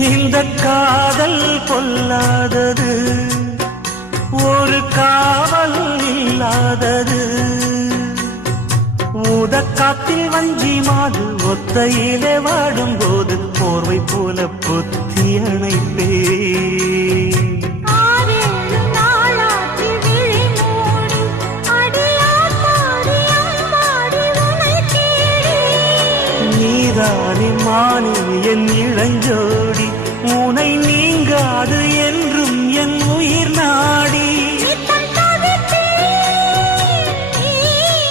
இந்த காதல் கொல்லாதது ஒரு காவல் இல்லாதது ஊதக்காத்தில் வஞ்சி மாது ஒத்தையிலே வாடும் போது போர்வை போல புத்தி அணைப்பே நீதானே மானி என் இளை முடியாது என்று